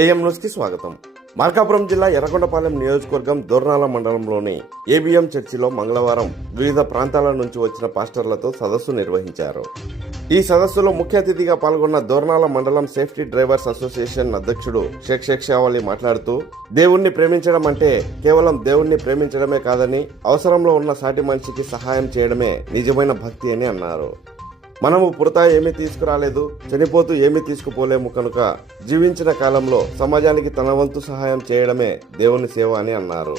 AM న్యూస్కి స్వాగతం. మార్కాపురం జిల్లా ఎర్రగొండపాలెం నియోజకవర్గం దోర్నాల మండలంలోని ఏబిఎం చర్చిలో మంగళవారం వివిధ ప్రాంతాల నుంచి వచ్చిన పాస్టర్లతో సదస్సు నిర్వహించారు. ఈ సదస్సులో ముఖ్య అతిథిగా పాల్గొన్న దోర్నాల మండలం సేఫ్టీ డ్రైవర్స్ అసోసియేషన్ అధ్యక్షుడు షేక్ షావలి మాట్లాడుతూ, దేవుణ్ణి ప్రేమించడం అంటే కేవలం దేవుణ్ణి ప్రేమించడమే కాదని, అవసరంలో ఉన్న సాటి మనిషికి సహాయం చేయడమే నిజమైన భక్తి అని అన్నారు. మనము పుడతా ఏమీ తీసుకురాలేదు, చనిపోతూ ఏమీ తీసుకుపోలేము కనుక జీవించిన కాలంలో సమాజానికి తన వంతు సహాయం చేయడమే దేవుని సేవ అని అన్నారు.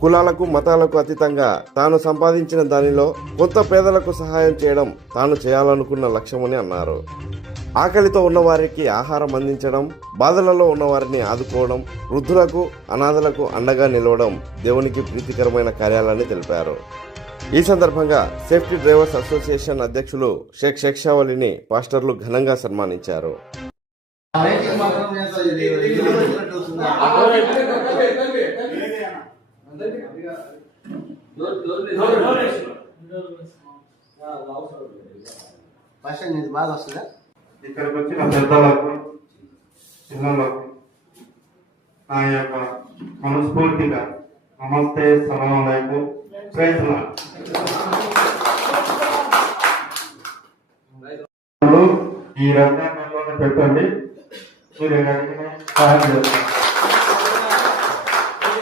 కులాలకు మతాలకు అతీతంగా తాను సంపాదించిన దానిలో కొంత పేదలకు సహాయం చేయడం తాను చేయాలనుకున్న లక్ష్యమని అన్నారు. ఆకలితో ఉన్నవారికి ఆహారం అందించడం, బాధలలో ఉన్నవారిని ఆదుకోవడం, వృద్ధులకు అనాథలకు అండగా నిలవడం దేవునికి ప్రీతికరమైన కార్యాలని తెలిపారు. ఈ సందర్భంగా సేఫ్టీ డ్రైవర్స్ అసోసియేషన్ అధ్యక్షులు షేక్ షావలిని పాస్టర్లు ఘనంగా సన్మానించారు. ఇక్కడికి వచ్చిన పెద్దలకు, చిన్నలకు నా యొక్క మనస్ఫూర్తిగా నమస్తే, సలాం అలైకుం, ప్రైజ్ లార్డ్. ఈ రంగంలోనే పెట్టండి, మీరు అడిగిన సహాయం చేస్తాను,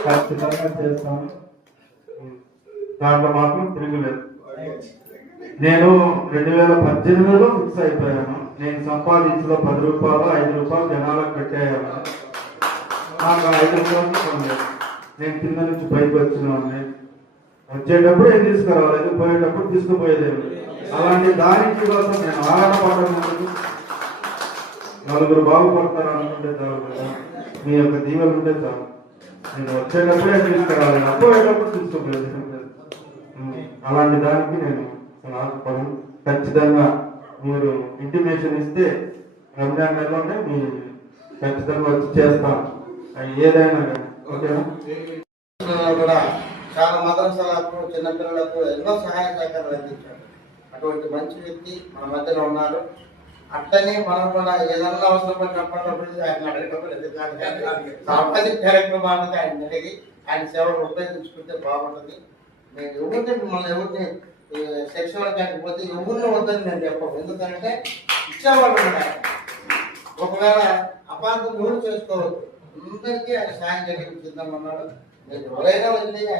ఖచ్చితంగా చేస్తాను. దాంట్లో మాత్రం తిరగలేదు. నేను 2018లో ఫిక్స్ అయిపోయాను. నేను సంపాదించిన 10 రూపాయలు 5 రూపాయలు జనాలకు పెట్టేయాను. నాకు 5 రూపాయలు కొనలేదు. నేను కింద నుంచి పైకి వచ్చిన వచ్చేటప్పుడు ఏం తీసుకురావలేదు, పోయేటప్పుడు తీసుకుపోయేదేమి. అలాంటి దానికి కోసం నేను ఆరాటపడడం, నలుగురు బాగుపడతారు అనుకుంటే చాలు కదా, మీ యొక్క దీవెలు ఉంటే చాలు. నేను వచ్చేటప్పుడు ఏం తీసుకురాలేదు, పోయేటప్పుడు తీసుకుపోయేది. అలాంటి దానికి నేను ఆశపడను. ఖచ్చితంగా మీరు ఇంటిమేషన్ ఇస్తే రంజాన్ నెలలోనే మీరు ఖచ్చితంగా వచ్చి చేస్తాను, ఏదైనా కానీ. ఓకేనా? కూడా చాలా మదరసాలకు, చిన్నపిల్లలకు ఎన్నో సహాయ సహకారాలు అందించాడు. అటువంటి మంచి వ్యక్తి మన మధ్యలో ఉన్నారు. అట్లనే మనం కూడా ఏదన్నా అవసరం పడినప్పుడు ఆయన అడగకపోతే సామాజిక కార్యక్రమానికి ఆయన అడిగి ఆయన సేవలు ఉపయోగించుకుంటే బాగుంటుంది. నేను ఎవరిని మిమ్మల్ని ఎవరిని సెక్షువల్ కానీ పోతే ఎవరిని వద్దని నేను చెప్పను. ఎందుకంటే ఇచ్చేవాళ్ళు ఉన్నారు. ఒకవేళ అపార్థం ఎవరు చేసుకోవద్దు, అందరికీ ఆయన సాయం చేయడం సిద్ధమన్నాడు. నేను ఎవరైనా వదిలే